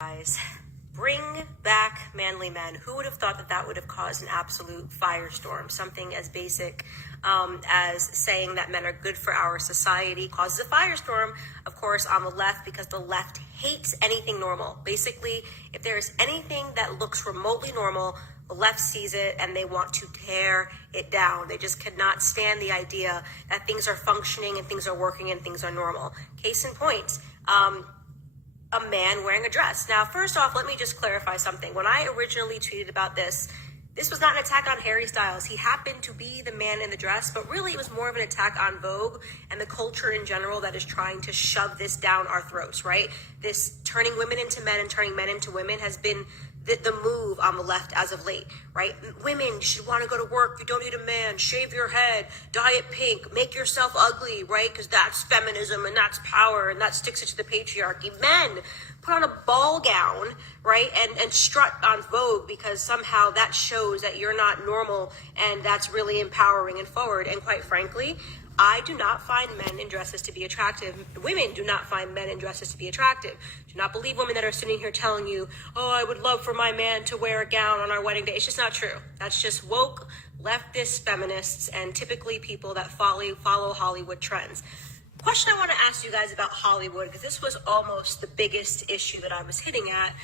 Guys, bring back manly men. Who would have thought that that would have caused an absolute firestorm? Something as basic as saying that men are good for our society causes a firestorm, of course, on the left, because the left hates anything normal. Basically, if there is anything that looks remotely normal, the left sees it and they want to tear it down. They just cannot stand the idea that things are functioning and things are working and things are normal. Case in point, a man wearing a dress. Now, first off, let me just clarify something. When I originally tweeted about this was not an attack on Harry Styles. He happened to be the man in the dress, but really it was more of an attack on Vogue and the culture in general that is trying to shove this down our throats, right? This turning women into men and turning men into women has been the move on the left as of late, right? Women should want to go to work. You don't need a man. Shave your head. Dye it pink. Make yourself ugly, right? Because that's feminism and that's power and that sticks it to the patriarchy. Men, put on a ball gown, right? And strut on Vogue because somehow that shows that you're not normal and that's really empowering and forward. And quite frankly, I do not find men in dresses to be attractive. Women do not find men in dresses to be attractive. Do not believe women that are sitting here telling you, oh, I would love for my man to wear a gown on our wedding day. It's just not true. That's just woke, leftist feminists, and typically people that follow Hollywood trends. Question I want to ask you guys about Hollywood, because this was almost the biggest issue that I was hitting at.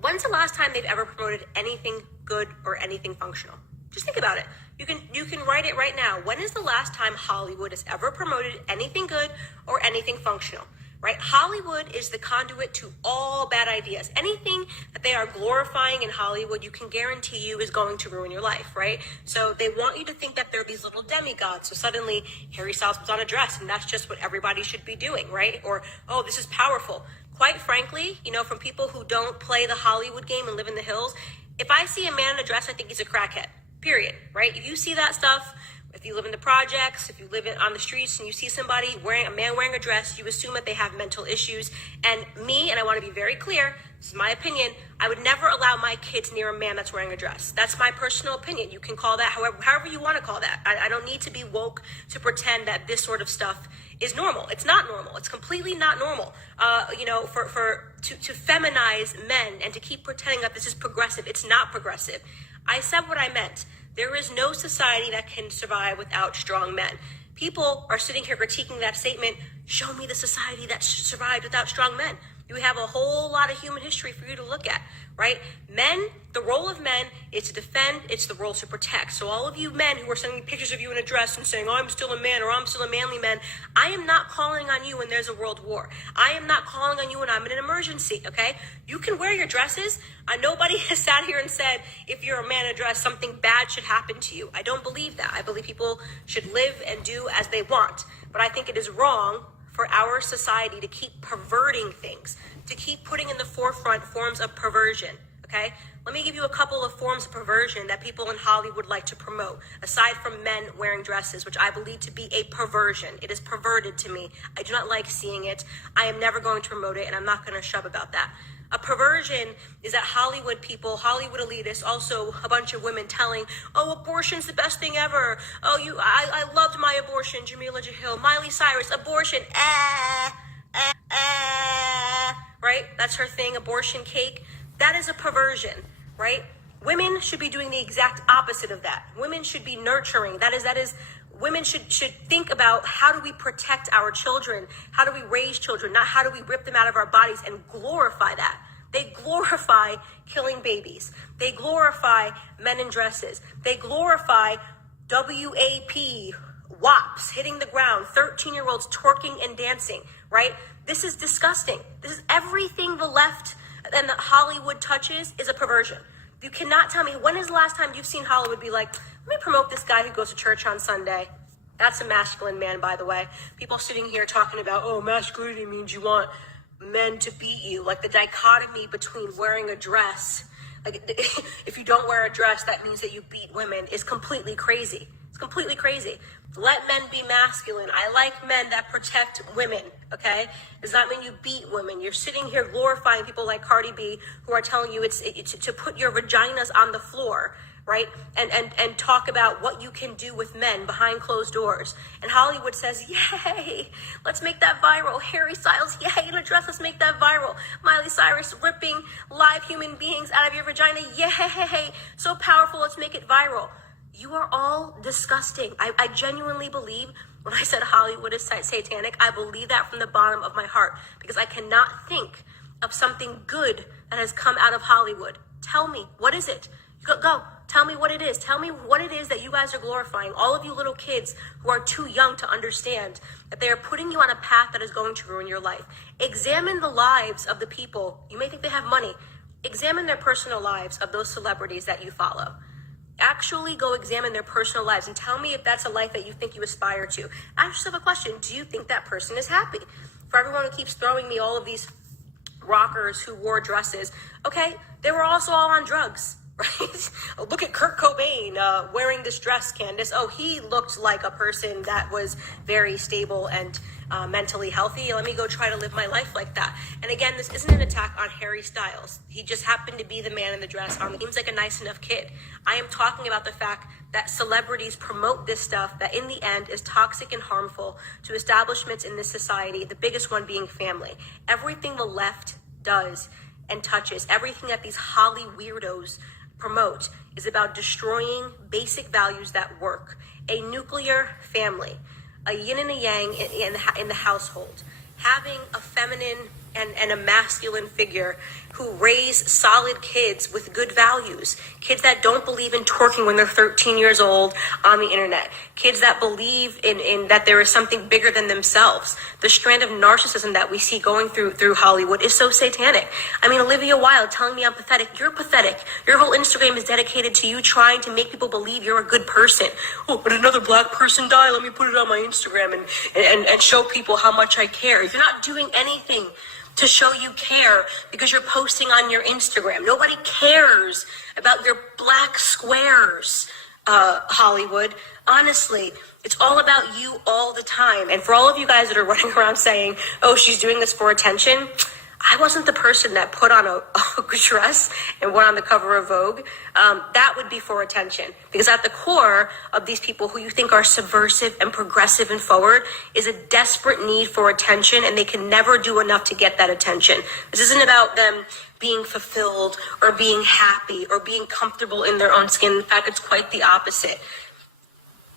When's the last time they've ever promoted anything good or anything functional? Just think about it. You can write it right now. When is the last time Hollywood has ever promoted anything good or anything functional? Right? Hollywood is the conduit to all bad ideas. Anything that they are glorifying in Hollywood, you can guarantee you is going to ruin your life, right? So they want you to think that they're these little demigods. So suddenly Harry Styles puts on a dress and that's just what everybody should be doing, right? Or, oh, this is powerful. Quite frankly, from people who don't play the Hollywood game and live in the hills, if I see a man in a dress, I think he's a crackhead. Period, right? If you see that stuff, if you live in the projects, if you live on the streets and you see somebody a man wearing a dress, you assume that they have mental issues. And I want to be very clear, this is my opinion, I would never allow my kids near a man that's wearing a dress. That's my personal opinion. You can call that however you want to call that. I don't need to be woke to pretend that this sort of stuff is normal. It's not normal. It's completely not normal. To feminize men and to keep pretending that this is progressive. It's not progressive. I said what I meant. There is no society that can survive without strong men. People are sitting here critiquing that statement. Show me the society that survived without strong men. You have a whole lot of human history for you to look at, right? Men, the role of men is to defend, it's the role to protect. So all of you men who are sending pictures of you in a dress and saying, oh, I'm still a man or I'm still a manly man, I am not calling on you when there's a world war. I am not calling on you when I'm in an emergency, okay? You can wear your dresses. Nobody has sat here and said, if you're a man in a dress, something bad should happen to you. I don't believe that. I believe people should live and do as they want. But I think it is wrong for our society to keep perverting things, to keep putting in the forefront forms of perversion, okay? Let me give you a couple of forms of perversion that people in Hollywood like to promote, aside from men wearing dresses, which I believe to be a perversion. It is perverted to me. I do not like seeing it. I am never going to promote it, and I'm not going to shove about that. A perversion is that Hollywood people, Hollywood elitists, also a bunch of women telling, oh, abortion's the best thing ever. Oh, I loved my abortion, Jamila Jahil, Miley Cyrus, abortion, right? That's her thing, abortion cake. That is a perversion, right? Women should be doing the exact opposite of that. Women should be nurturing. That is, women should think about how do we protect our children? How do we raise children? Not how do we rip them out of our bodies and glorify that. They glorify killing babies. They glorify men in dresses. They glorify WAP, WAPs, hitting the ground, 13-year-olds twerking and dancing, right? This is disgusting. This is everything the left and the Hollywood touches is a perversion. You cannot tell me, when is the last time you've seen Hollywood be like, let me promote this guy who goes to church on Sunday. That's a masculine man, by the way. People sitting here talking about, oh, masculinity means you want men to beat you. Like the dichotomy between wearing a dress, like if you don't wear a dress, that means that you beat women, is completely crazy. It's completely crazy. Let men be masculine. I like men that protect women, okay? Does not mean you beat women. You're sitting here glorifying people like Cardi B who are telling you it's to put your vaginas on the floor, right? And talk about what you can do with men behind closed doors. And Hollywood says, yay, let's make that viral. Harry Styles, yay, in a dress, let's make that viral. Miley Cyrus ripping live human beings out of your vagina, yay, so powerful, let's make it viral. You are all disgusting. I genuinely believe when I said Hollywood is satanic, I believe that from the bottom of my heart, because I cannot think of something good that has come out of Hollywood. Tell me, what is it? Go. Tell me what it is. Tell me what it is that you guys are glorifying. All of you little kids who are too young to understand that they are putting you on a path that is going to ruin your life. Examine the lives of the people. You may think they have money. Examine their personal lives of those celebrities that you follow. Actually go examine their personal lives and tell me if that's a life that you think you aspire to. Ask yourself a question. Do you think that person is happy? For everyone who keeps throwing me all of these rockers who wore dresses, okay, they were also all on drugs. Right? Look at Kurt Cobain wearing this dress, Candice. Oh, he looked like a person that was very stable and mentally healthy. Let me go try to live my life like that. And again, this isn't an attack on Harry Styles. He just happened to be the man in the dress. Seems like a nice enough kid. I am talking about the fact that celebrities promote this stuff that in the end is toxic and harmful to establishments in this society, the biggest one being family. Everything the left does and touches, everything that these Holly weirdos promote is about destroying basic values that work. A nuclear family, a yin and a yang in the household, having a feminine and a masculine figure who raise solid kids with good values, kids that don't believe in twerking when they're 13 years old on the internet, kids that believe in that there is something bigger than themselves. The strand of narcissism that we see going through Hollywood is so satanic. I mean, Olivia Wilde telling me I'm pathetic. You're pathetic. Your whole Instagram is dedicated to you trying to make people believe you're a good person. Oh, but another black person died. Let me put it on my Instagram and show people how much I care. You're not doing anything to show you care because you're posting on your Instagram. Nobody cares about your black squares, Hollywood. Honestly, it's all about you all the time. And for all of you guys that are running around saying, oh, she's doing this for attention, I wasn't the person that put on a dress and went on the cover of Vogue. That would be for attention. Because at the core of these people who you think are subversive and progressive and forward is a desperate need for attention, and they can never do enough to get that attention. This isn't about them being fulfilled or being happy or being comfortable in their own skin. In fact, it's quite the opposite.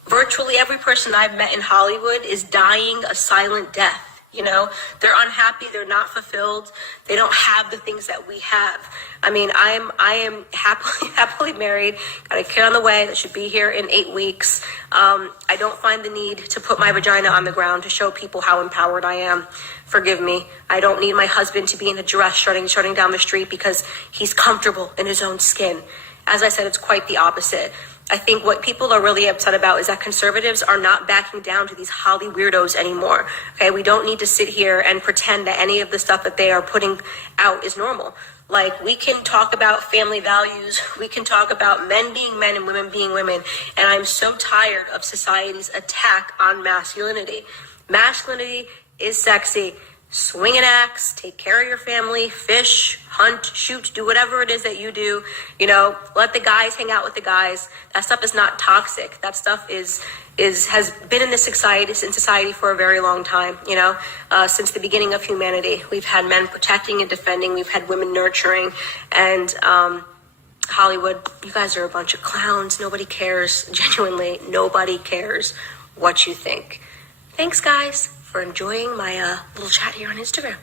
Virtually every person I've met in Hollywood is dying a silent death. You know, they're unhappy, they're not fulfilled, they don't have the things that we have. I mean, I am happily married, got a kid on the way that should be here in 8 weeks. I don't find the need to put my vagina on the ground to show people how empowered I am. Forgive me. I don't need my husband to be in a dress shutting down the street because he's comfortable in his own skin. As I said, it's quite the opposite. I think what people are really upset about is that conservatives are not backing down to these Holly weirdos anymore. Okay, we don't need to sit here and pretend that any of the stuff that they are putting out is normal. Like, we can talk about family values, we can talk about men being men and women being women, and I'm so tired of society's attack on masculinity. Masculinity is sexy. Swing an axe, take care of your family, fish, hunt, shoot, do whatever it is that you do. You know, let the guys hang out with the guys. That stuff is not toxic. That stuff has been in this society for a very long time. You know, since the beginning of humanity, we've had men protecting and defending. We've had women nurturing, and Hollywood, you guys are a bunch of clowns. Nobody cares. Genuinely, nobody cares what you think. Thanks, guys, for enjoying my little chat here on Instagram.